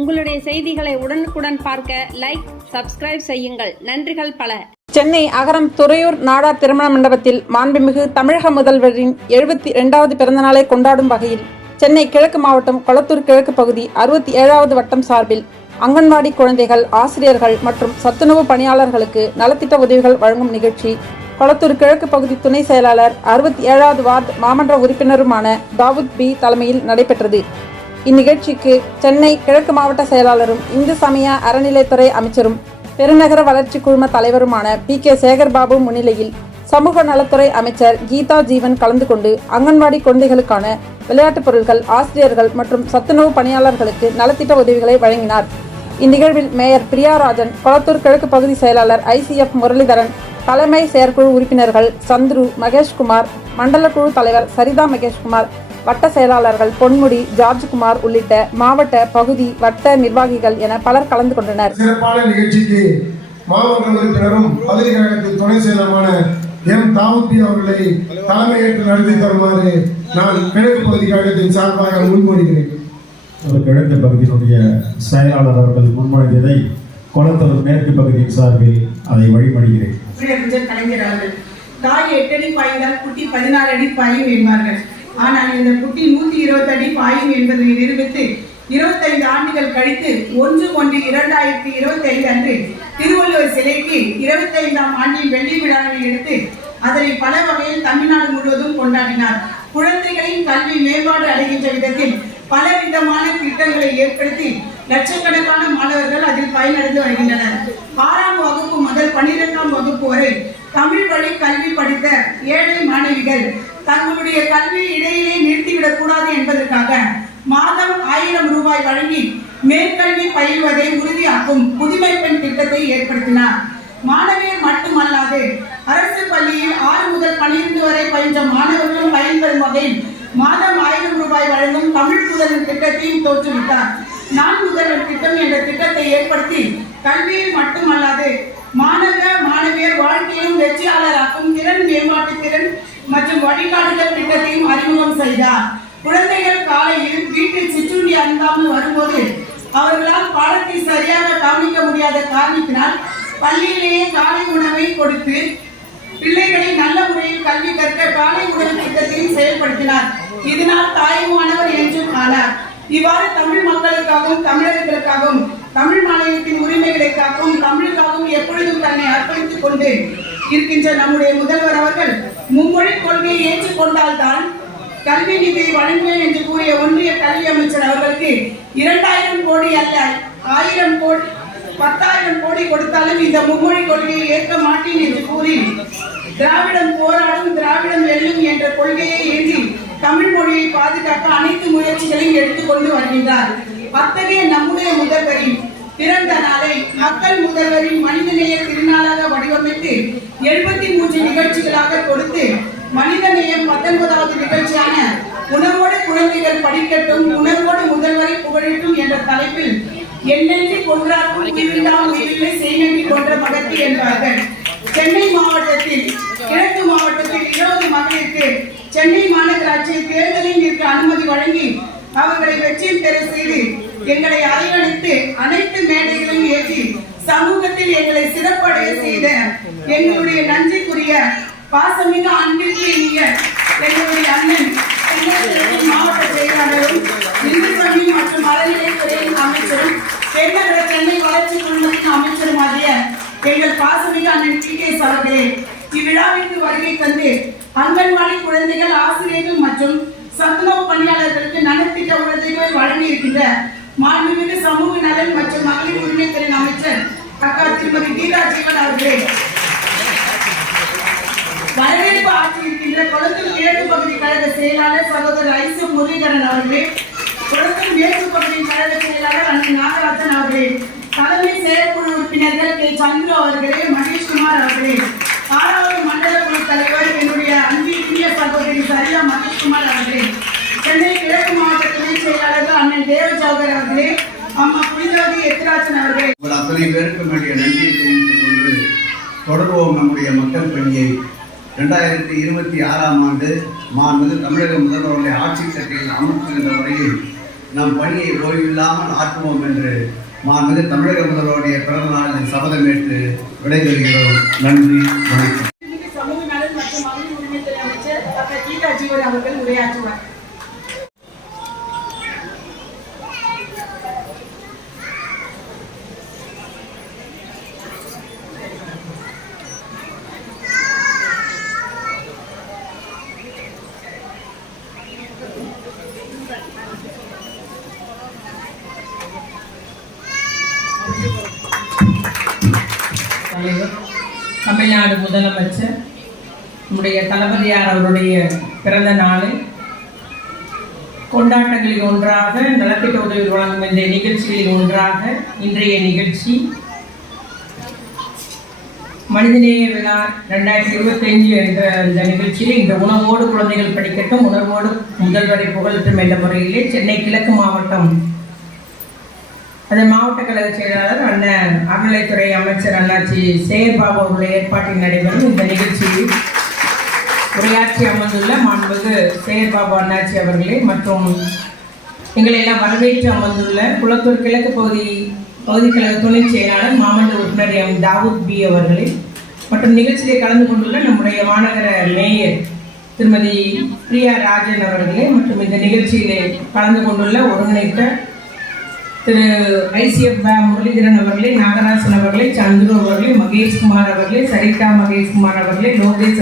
உங்களுடைய செய்திகளை உடனுக்குடன் பார்க்க லைக் சப்ஸ்கிரைப் செய்யுங்கள். நன்றிகள் பல. சென்னை அகரம் துறையூர் நாடார் திருமண மண்டபத்தில் மாண்புமிகு தமிழக முதல்வரின் எழுபத்தி இரண்டாவது பிறந்தநாளை கொண்டாடும் வகையில் சென்னை கிழக்கு மாவட்டம் கொளத்தூர் கிழக்கு பகுதி அறுபத்தி ஏழாவது வட்டம் சார்பில் அங்கன்வாடி குழந்தைகள் ஆசிரியர்கள் மற்றும் சத்துணவு பணியாளர்களுக்கு நலத்திட்ட உதவிகள் வழங்கும் நிகழ்ச்சி கொளத்தூர் கிழக்கு பகுதி துணை செயலாளர் அறுபத்தி ஏழாவது வார்டு மாமன்ற உறுப்பினருமான தாவூத் பி தலைமையில் நடைபெற்றது. இந்நிகழ்ச்சிக்கு சென்னை கிழக்கு மாவட்ட செயலாளரும் இந்து சமய அறநிலைத்துறை அமைச்சரும் பெருநகர வளர்ச்சி குழும தலைவருமான பி. கே. சேகர்பாபு முன்னிலையில் சமூக நலத்துறை அமைச்சர் கீதா ஜீவன் கலந்து கொண்டு அங்கன்வாடி குழந்தைகளுக்கான விளையாட்டுப் பொருட்கள் ஆசிரியர்கள் மற்றும் சத்துணவு பணியாளர்களுக்கு நலத்திட்ட உதவிகளை வழங்கினார். இந்நிகழ்வில் மேயர் பிரியாராஜன் கொளத்தூர் கிழக்கு பகுதி செயலாளர் ஐசிஎஃப் முரளிதரன் தலைமை செயற்குழு உறுப்பினர்கள் சந்துரு மகேஷ்குமார் மண்டல குழு தலைவர் சரிதா மகேஷ்குமார் வட்ட செயலாளர்கள் பொன்முடி ஜார்ஜ்குமார் உள்ளிட்ட மாவட்ட பகுதி வட்ட நிர்வாகிகள் என பலர் கலந்து கொண்டனர். சிறப்பான நிகழ்ச்சிக்கு மாவட்ட உறுப்பினரும் பகுதி கழகத்தின் துணை செயலருமான எம். தாவூத்தி அவர்களை தலைமையேற்று நடத்தி தருமாறு நான் கிழக்கு பகுதி கழகத்தின் சார்பாக முன்மொழிகிறேன். கிழக்கு பகுதியினுடைய செயலாளர் அவர்கள் முன்மொழிந்ததை கொளத்தூர் மேற்கு பகுதியின் சார்பில் அதை வழிமொழிகிறேன் முதலமைச்சர் கலைஞர் அவர்கள் தாய் எட்டடி பாய்ந்தால் குட்டி பதினாறு அடி பாயும் என்பார்கள். ஆனால் இந்த குட்டி நூத்தி இருபத்தி அடி பாயும் என்பதை நிரூபித்து இருபத்தைந்து ஆண்டுகள் கழித்து ஒன்று ஒன்று இரண்டாயிரத்தி இருபத்தி ஐந்து அன்று திருவள்ளுவர் சிலைக்கு இருபத்தைந்தாம் ஆண்டின் வெள்ளி விழாவை எடுத்து அதனை பல வகையில் தமிழ்நாடு முழுவதும் கொண்டாடினார். குழந்தைகளின் கல்வி மேம்பாடு அடைகின்ற விதத்தில் பல விதமான திட்டங்களை ஏற்படுத்தி லட்சக்கணக்கான மாணவர்கள் அதில் பயனடைந்து வருகின்றனர். ஆறாம் வகுப்பு முதல் பன்னிரெண்டாம் வகுப்பு வரை தமிழ் வழி கல்வி படித்த ஏழை மாணவிகள் தங்களுடைய கல்வியை இடையிலே நிறுத்திவிடக் கூடாது என்பதற்காக மாதம் ஆயிரம் ரூபாய் வழங்கி மேற்கல்வி பயில்வதை உறுதியாக்கும் புதுமை பெண் திட்டத்தை ஏற்படுத்தினார். மாணவியர் மட்டுமல்லாது அரசு பள்ளியில் ஆறு முதல் பன்னிரண்டு வரை பயின்ற மாணவர்களும் பயன்பெறும் வகையில் மாதம் ஆயிரம் ரூபாய் வழங்கும் தமிழ் புதலின் திட்டத்தையும் தோற்றுவித்தார். நான் முதல்வர் திட்டம் என்ற திட்டத்தை ஏற்படுத்தி கல்வியில் மட்டுமல்லாது மாணவ மாணவியர் வாழ்க்கையிலும் வெற்றியாளராக்கும் திறன் மேம்பாட்டு திறன் மற்றும் வழிகாட்டுதல் திட்டத்தையும் அறிமுகம் செய்தார். குழந்தைகள் காலையில் வீட்டில் சிற்றுண்டி அருந்தாமல் வரும்போது அவர்களால் பாடத்தை சரியாக கவனிக்க முடியாத காரணத்தினால் பள்ளியிலேயே காலை உணவை கொடுத்து பிள்ளைகளை நல்ல முறையில் கல்வி கற்க காலை உணவு திட்டத்தையும் செயல்படுத்தினார். இதனால் தாயுமானவர் என்றும் ஆனார். இவ்வாறு தமிழ் மக்களுக்காகவும் தமிழர்களுக்காகவும் தமிழ் மாநிலத்தின் உரிமைகளை காக்கவும் தமிழுக்காகவும் எப்பொழுதும் தன்னை அர்ப்பணித்துக் கொண்டு இருக்கின்ற நம்முடைய முதல்வர் அவர்கள் மும்மொழி கொள்கையை ஏற்றுக்கொண்டால்தான் கல்வி நிதியை வழங்குவேன் என்று கூறிய ஒன்றிய கல்வி அமைச்சர் அவர்களுக்கு இரண்டாயிரம் கோடி அல்ல ஆயிரம் கோடி பத்தாயிரம் கோடி கொடுத்தாலும் இந்த மும்மொழி கொள்கையை ஏற்க மாட்டேன் என்று கூறி திராவிடம் போராடும் திராவிடம் வெல்லும் என்ற கொள்கையை ஏந்தி தமிழ் மொழியை பாதுகாக்க அனைத்து முயற்சிகளையும் எடுத்துக்கொண்டு வருகின்றார். அத்தகைய நம்முடைய முதல்வரின் பிறந்த நாளை மக்கள் முதல்வரின் மனிதநேய திருநாளாக வடிவமைத்து எழுபத்தி மூன்று நிகழ்ச்சிகளாக கொடுத்து மனிதநேயம் பத்தொன்பதாவது நிகழ்ச்சியான உணவோடு குழந்தைகள் படிக்கட்டும் உணர்வோடு முதல்வரை புகழட்டும் என்ற தலைப்பில் எண்ணென்றி கொன்றாக்கும் உயிரில்லா உயிரில்லை செய்நன்றி கொன்ற மகத்தி என்பார்கள். சென்னை மாவட்டத்தில் கிழக்கு மாவட்டத்தில் இருபது மகளிருக்கு சென்னை மாநகராட்சி தேர்தலில் நிற்க அனுமதி வழங்கி அவர்களை வெற்றி பெற செய்து எங்களை அலையணித்து அனைத்து மேடைகளையும் ஏற்றி சமூகத்தில் எங்களை சிறப்படைய செய்த எங்களுடைய நன்றிக்குரிய பாசமிகு அன்பிற்கு இனிய எங்களுடைய அண்ணன் மாவட்ட செயலாளரும் இந்து சமயம் மற்றும் அறநிலைத்துறையின் அமைச்சரும் தென்னகர சென்னை வளர்ச்சி குழுமத்தின் அமைச்சருமாகிய எங்கள் பாசமிகு அண்ணன் டி கே அவர்களே இவ்விழாவிற்கு வருகை தந்து அங்கன்வாடி குழந்தைகள் ஆசிரியர்கள் மற்றும் சத்துணவு பணியாளர்களுக்கு நலத்திட்ட உதவிகளை வழங்கி இருக்கின்ற மாண்புமிகு சமூக நலன் மற்றும் மகளிர் உரிமைத்துறை அமைச்சர் அக்கா திருமதி கீதா ஜீவன் அவர்களே. வரவேற்பு ஆற்றியிருக்கின்ற குளத்தூர் மேற்கு பகுதி கழக செயலாளர் சகோதரர் ஐசு முரளிதரன் அவர்களே குளத்தூர் மேற்கு பகுதி கழக செயலாளர் அண்ணன் நாகராஜன் அவர்களே தலைமை செயற்குழு உறுப்பினர்கள் கே. சந்திரு அவர்களே மகேஷ்குமார் அவர்களே ஆறாவது மண்டல குழு தலைவர் என்னுடைய அன்பிற்குரிய சகோதரி சரியா மகேஷ்குமார் அவர்கள் சென்னை கிழக்கு மாவட்ட துணை செயலாளர்கள் அவர்களே அம்மா புனிதவதி எத்திராஜன் அவர்களே. உங்கள் அத்தனை பேருக்கும் வேண்டிய நன்றியை தெரிவித்துக் கொண்டு தொடர்வோம் நம்முடைய மக்கள் பணியை. ரெண்டாயிரத்தி இருபத்தி ஆறாம் ஆண்டு மாண்புமிகு தமிழக முதல்வருடைய ஆட்சி சட்டையில் அமர்த்துகின்ற வரையில் நம் பணியை ஓய்வில்லாமல் ஆற்றுவோம் என்று மாண்புமிகு தமிழக முதல்வருடைய பிறந்த நாளில் சபதமேற்று விடைபெறுகிறோம். நன்றி வணக்கம் இன்னைக்கு சமூக நலன் மற்றும் மகளிர் உரிமைத்துறை அமைச்சர் டாக்டர் கீதா ஜீவன் அவர்கள் உரையாற்றுவார் தலைவர் தமிழ்நாடு முதலமைச்சர் நம்முடைய தளபதியார் அவருடைய பிறந்த நாளை கொண்டாட்டங்களில் ஒன்றாக நலத்திட்ட உதவி வழங்கும் இந்த நிகழ்ச்சிகளில் ஒன்றாக இன்றைய நிகழ்ச்சி. மனிதநேய விழா ரெண்டாயிரத்தி இருபத்தஞ்சு என்ற இந்த நிகழ்ச்சியில் இந்த உணவோடு குழந்தைகள் படிக்கட்டும் உணர்வோடு முதல்வரை புகழட்டும் என்ற முறையிலே சென்னை கிழக்கு மாவட்டம் அதன் மாவட்ட கழக செயலாளர் அண்ணன் அறநிலைத்துறை அமைச்சர் அண்ணாச்சி சேகர்பாபு அவர்களுடைய ஏற்பாட்டில் நடைபெறும் இந்த நிகழ்ச்சியில் உரையாற்றி அமர்ந்துள்ள மாண்புமிகு சேகர்பாபு அண்ணாச்சி அவர்களே மற்றும் எங்களை எல்லாம் வரவேற்று அமர்ந்துள்ள குளத்தூர் கிழக்கு பகுதி பகுதி கழக துணை செயலாளர் மாமன்ற உறுப்பினர் எம். தாவூத் பி. அவர்களே. மற்றும் நிகழ்ச்சியில் கலந்து கொண்டுள்ள நம்முடைய மாநகர மேயர் திருமதி பிரியா ராஜன் அவர்களே. மற்றும் இந்த நிகழ்ச்சியிலே கலந்து கொண்டுள்ள ஒருங்கிணைத்த திரு ஐசிஎஃப் முரளிதரன் அவர்களே நாகராசன் அவர்களே சந்துரு அவர்களே மகேஷ்குமார் அவர்களே சரிதா மகேஷ்குமார் அவர்களே லோகேஷ்